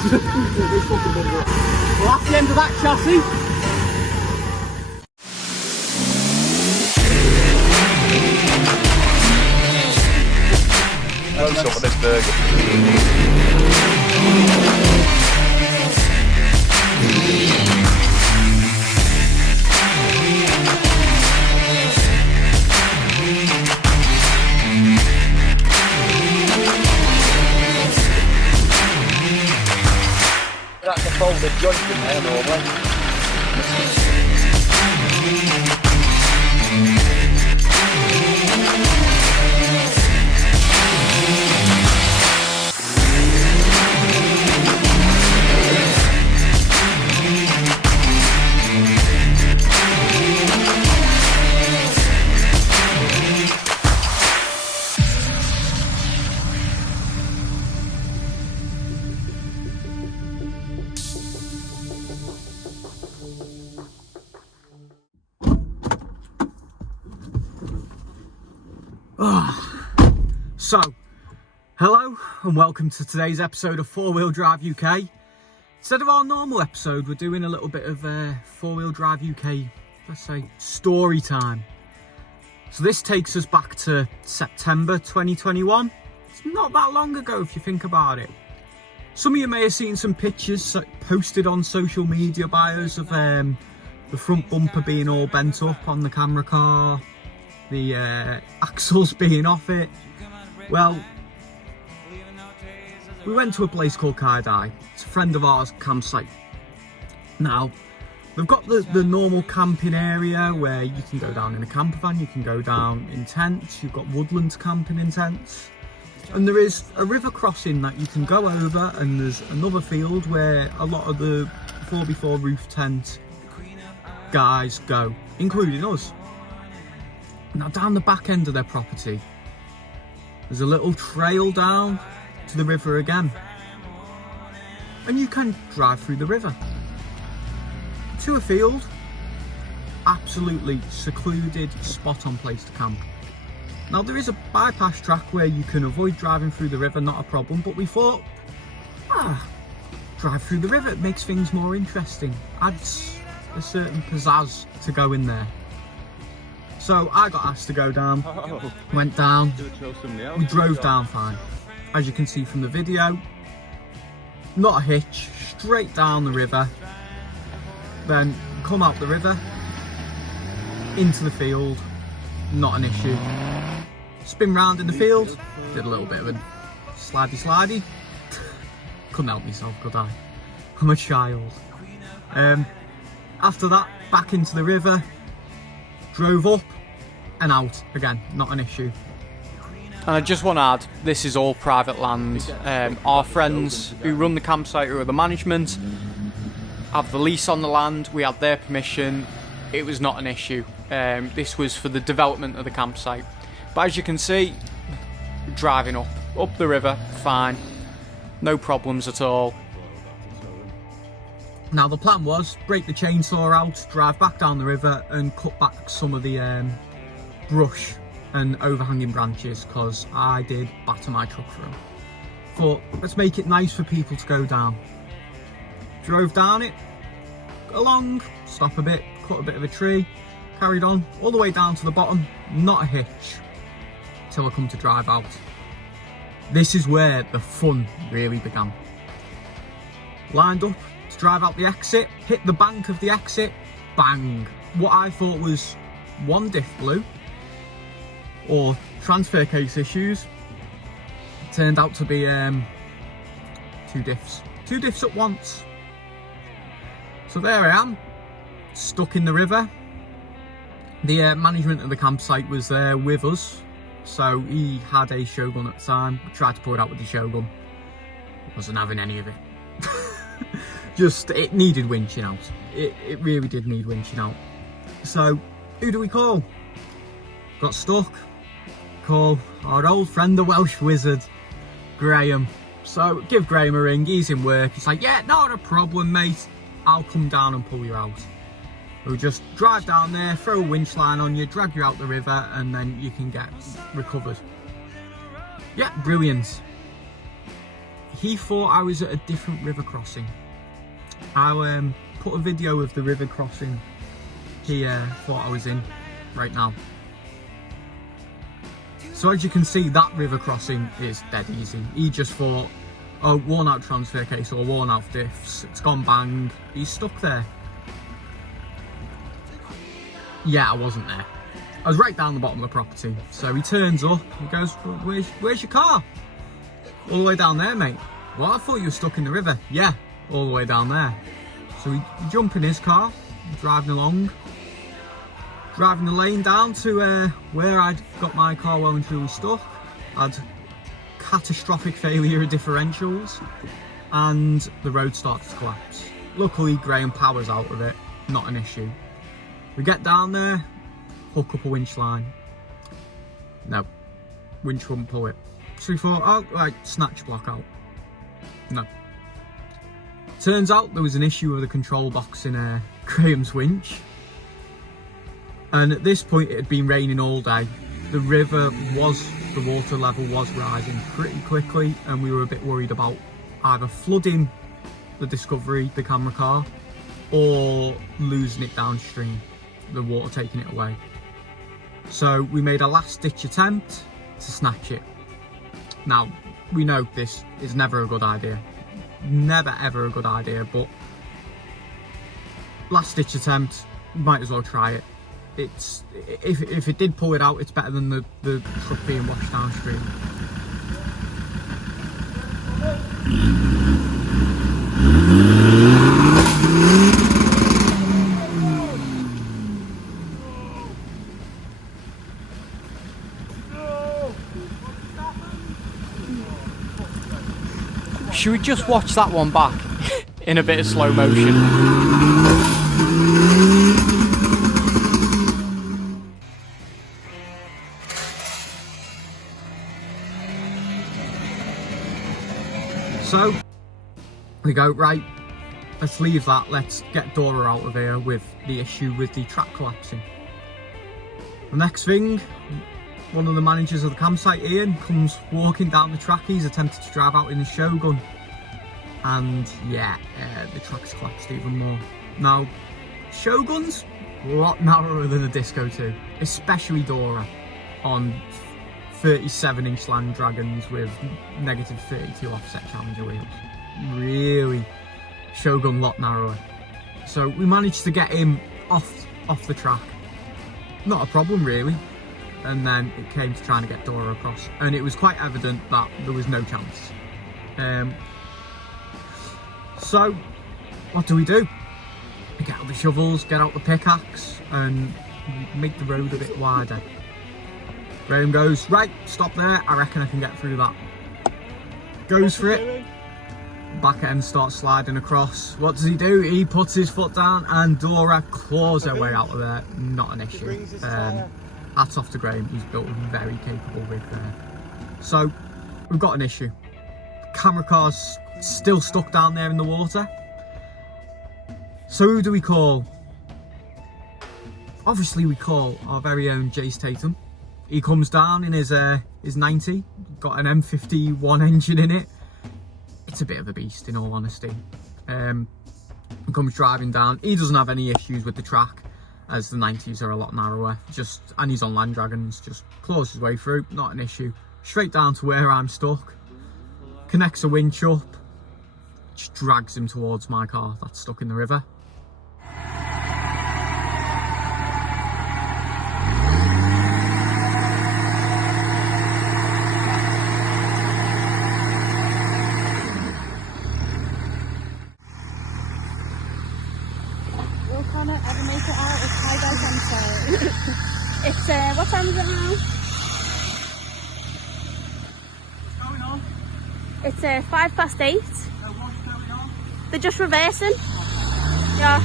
Well, that's the end of that chassis. Close up on this burger. That's a folded joint in there normally. So, hello and welcome to today's episode of 4-Wheel Drive UK. Instead of our normal episode, we're doing a little bit of 4-Wheel Drive UK, let's say, story time. So this takes us back to September 2021. It's not that long ago if you think about it. Some of you may have seen some pictures posted on social media by us of the front bumper being all bent up on the camera car, the axles being off it. Well, we went to a place called Cae Dai. It's a friend of ours campsite. Now, they've got the normal camping area where you can go down in a camper van, you can go down in tents, you've got woodlands camping in tents. And there is a river crossing that you can go over, and there's another field where a lot of the 4x4 roof tent guys go, including us. Now, down the back end of their property, there's a little trail down to the river again, and you can drive through the river to a field. Absolutely secluded, spot on place to camp. Now, there is a bypass track where you can avoid driving through the river, not a problem, but we thought, drive through the river, it makes things more interesting, adds a certain pizzazz to go in there. So I got asked to go down, went down, we drove down fine. As you can see from the video, not a hitch, straight down the river, then come out the river, into the field, not an issue. Spin round in the field, did a little bit of a slidey. Couldn't help myself, could I? I'm a child. After that, back into the river, drove up and out again, not an issue. And I just want to add, this is all private land. Our friends who run the campsite, who are the management, have the lease on the land. We had their permission. It was not an issue. This was for the development of the campsite. But as you can see, driving up the river, fine. No problems at all. Now the plan was, break the chainsaw out, drive back down the river and cut back some of the brush and overhanging branches, because I did batter my truck through. Thought, let's make it nice for people to go down. Drove down it, along, stop a bit, cut a bit of a tree, carried on, all the way down to the bottom, not a hitch, till I come to drive out. This is where the fun really began. Lined up to drive out the exit, hit the bank of the exit, bang. What I thought was one diff blew, or transfer case issues, turned out to be two diffs at once. So there I am, stuck in the river. The management of the campsite was there with us, so he had a Shogun at the time. I tried to pull it out with the Shogun, wasn't having any of it. Just, it needed winching out. It really did need winching out. So who do we call? Got stuck. Call our old friend, the Welsh wizard, Graham. So give Graham a ring, he's in work. He's like, yeah, not a problem, mate. I'll come down and pull you out. We'll just drive down there, throw a winch line on you, drag you out the river, and then you can get recovered. Yeah, brilliant. he thought I was at a different river crossing. I'll put a video of the river crossing he thought I was in right now. So as you can see, that river crossing is dead easy. He just thought, oh, worn out transfer case or worn out diffs, it's gone bang, he's stuck there. Yeah, I wasn't there. I was right down the bottom of the property. So he turns up, he goes, where's your car? All the way down there, mate. Well, I thought you were stuck in the river. Yeah, all the way down there. So we jump in his car, driving along, driving the lane down to where I'd got my car well and truly stuck. I'd catastrophic failure of differentials, and the road starts to collapse. Luckily, Graham powers out of it, not an issue. We get down there, hook up a winch line. No, winch wouldn't pull it. So we thought, oh, right, snatch block out. No. Turns out there was an issue with the control box in Graham's winch. And at this point, it had been raining all day. The water level was rising pretty quickly, and we were a bit worried about either flooding the Discovery, the camera car, or losing it downstream, the water taking it away. So we made a last ditch attempt to snatch it. Now, we know this is never a good idea. Never ever a good idea, but last ditch attempt, might as well try it. It's if it did pull it out, it's better than the truck being washed downstream. Should we just watch that one back in a bit of slow motion? So we go, right, let's leave that, let's get Dora out of here with the issue with the track collapsing. The next thing, one of the managers of the campsite, Ian, comes walking down the track. He's attempted to drive out in his Shogun, and yeah, the track's collapsed even more. Now, Shogun's a lot narrower than a Disco 2, especially Dora on 37-inch Land Dragons with negative 32 offset Challenger wheels. Really, Shogun a lot narrower. So we managed to get him off the track. Not a problem really. And then it came to trying to get Dora across, and it was quite evident that there was no chance. So what do? We get out the shovels, get out the pickaxe, and make the road a bit wider. Graham goes, right, stop there, I reckon I can get through that. Goes for it. Back end starts sliding across. What does he do? He puts his foot down, and Dora claws her way out of there. Not an issue. Hats off to Graham, he's built a very capable rig there. So, we've got an issue. Camera car's still stuck down there in the water. So who do we call? Obviously we call our very own Jace Tatum. He comes down in his 90, got an M51 engine in it. It's a bit of a beast, in all honesty. He comes driving down. He doesn't have any issues with the track, as the 90s are a lot narrower. And he's on Land Dragons, just claws his way through, not an issue. Straight down to where I'm stuck. Connects a winch up, just drags him towards my car that's stuck in the river. Ever make it out of Cae Dai Disaster? It's what time is it now? What's going on? It's 8:05. What's going on? They're just reversing. Yeah.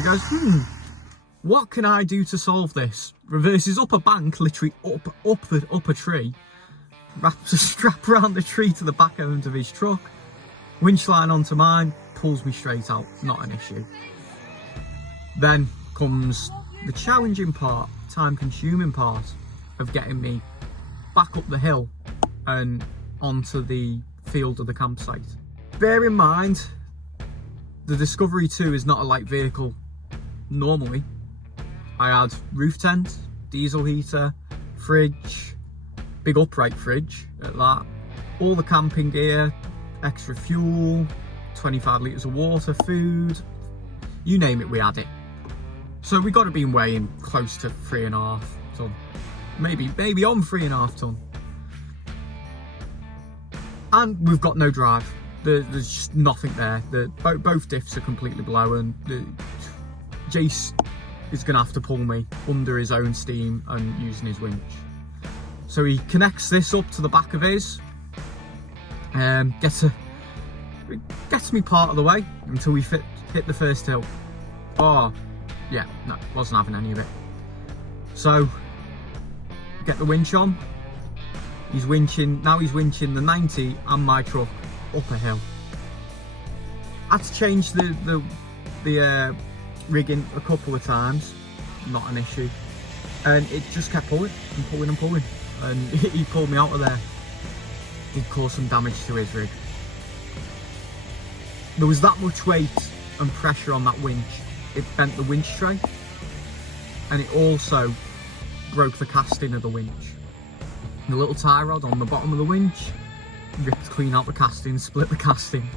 So he goes, what can I do to solve this? Reverses up a bank, literally up a tree, wraps a strap around the tree to the back end of his truck, winch line onto mine, pulls me straight out, not an issue. Then comes the challenging part, time consuming part of getting me back up the hill and onto the field of the campsite. Bear in mind, the Discovery 2 is not a light vehicle normally. I had roof tent, diesel heater, fridge, big upright fridge at that, all the camping gear, extra fuel, 25 litres of water, food, you name it, we had it. So we got to be weighing close to 3.5 ton, maybe on 3.5 ton. And we've got no drive. There's just nothing there. Both diffs are completely blown. Jace is going to have to pull me under his own steam and using his winch. So he connects this up to the back of his, gets me part of the way until we hit the first hill. Oh, yeah, no, wasn't having any of it. So, get the winch on. He's winching the 90 and my truck up a hill. I had to change the rigging a couple of times, not an issue. And it just kept pulling and pulling and pulling. And he pulled me out of there. Did cause some damage to his rig. There was that much weight and pressure on that winch, it bent the winch tray. And it also broke the casting of the winch. The little tie rod on the bottom of the winch ripped clean out the casting, split the casting.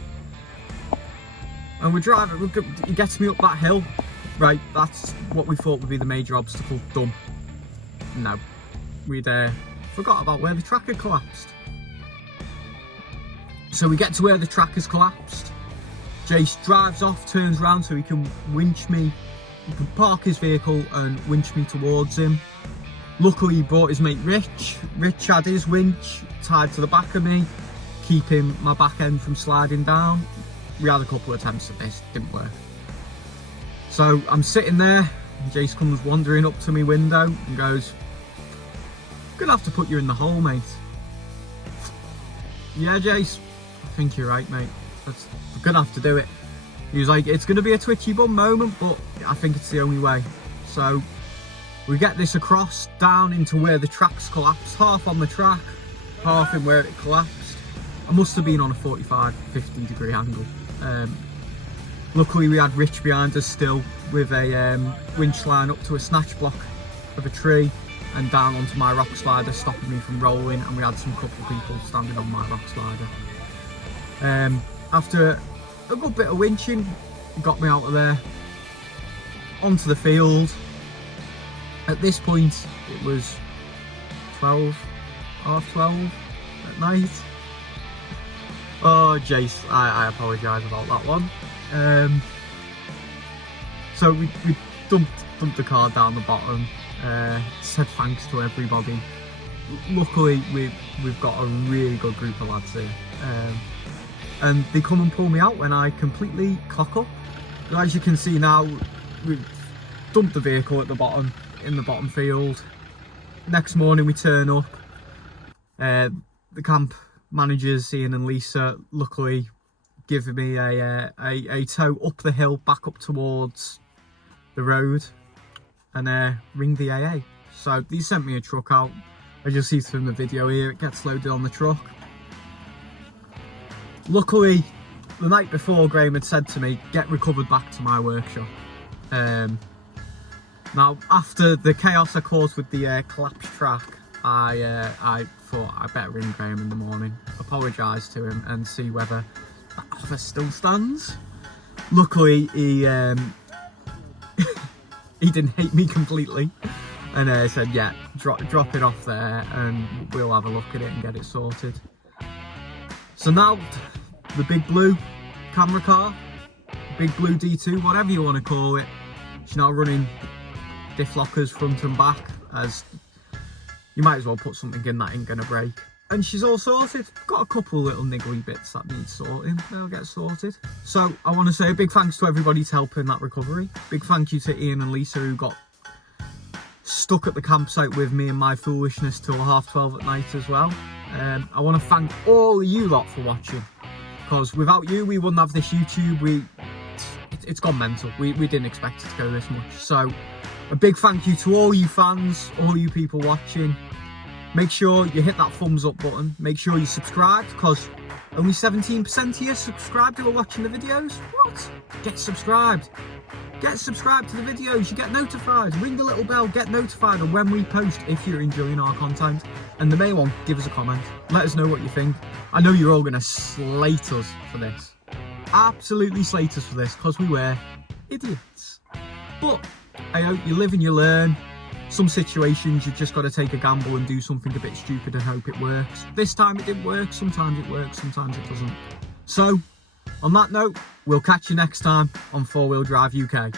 And we're driving, he gets me up that hill. Right, that's what we thought would be the major obstacle done. No, we'd forgot about where the track had collapsed. So we get to where the track has collapsed. Jace drives off, turns around so he can winch me. He can park his vehicle and winch me towards him. Luckily he brought his mate Rich. Rich had his winch tied to the back of me, keeping my back end from sliding down. We had a couple of attempts at this, didn't work. So I'm sitting there, and Jace comes wandering up to my window and goes, "I'm gonna have to put you in the hole, mate." Yeah, Jace, I think you're right, mate. I'm gonna have to do it. He was like, "It's gonna be a twitchy bum moment, but I think it's the only way." So we get this across, down into where the track's collapsed, half on the track, half in where it collapsed. I must have been on a 45-50 degree angle. Luckily we had Rich behind us still with a winch line up to a snatch block of a tree and down onto my rock slider, stopping me from rolling, and we had some couple of people standing on my rock slider. After a good bit of winching, got me out of there, onto the field. At this point it was half 12 at night. Oh Jace, I apologise about that one. So we dumped the car down the bottom, said thanks to everybody. Luckily we've got a really good group of lads here, and they come and pull me out when I completely cock up. As you can see now, we've dumped the vehicle at the bottom, in the bottom field. Next morning we turn up, the camp managers Ian and Lisa luckily give me a tow up the hill back up towards the road and ring the AA. So they sent me a truck out. As you'll see from the video here, it gets loaded on the truck. Luckily the night before Graham had said to me, "Get recovered back to my workshop." Now after the chaos I caused with the collapsed track, I thought I better ring Graham in the morning, apologise to him and see whether that offer still stands. Luckily he he didn't hate me completely and said, "Yeah, drop it off there and we'll have a look at it and get it sorted." So now the Big Blue camera car, Big Blue D2, whatever you want to call it, she's now running diff lockers front and back, as you might as well put something in that ain't gonna break. and she's all sorted. Got a couple of little niggly bits that need sorting. They'll get sorted. So I want to say a big thanks to everybody to help in that recovery. Big thank you to Ian and Lisa who got stuck at the campsite with me and my foolishness till 12:30 at night as well. I want to thank all of you lot for watching, because without you we wouldn't have this YouTube. It's gone mental. We didn't expect it to go this much. So a big thank you to all you fans, all you people watching. Make sure you hit that thumbs up button. Make sure you subscribe, because only 17% of you subscribed who are watching the videos. What? Get subscribed. Get subscribed to the videos. You get notified. Ring the little bell. Get notified on when we post if you're enjoying our content. And the main one, give us a comment. Let us know what you think. I know you're all going to slate us for this. Absolutely slate us for this, because we were idiots. But I hope you live and you learn. Some situations you've just got to take a gamble and do something a bit stupid and hope it works. This time it didn't work. Sometimes it works, sometimes it doesn't. So on that note, we'll catch you next time on 4 Wheel Drive UK.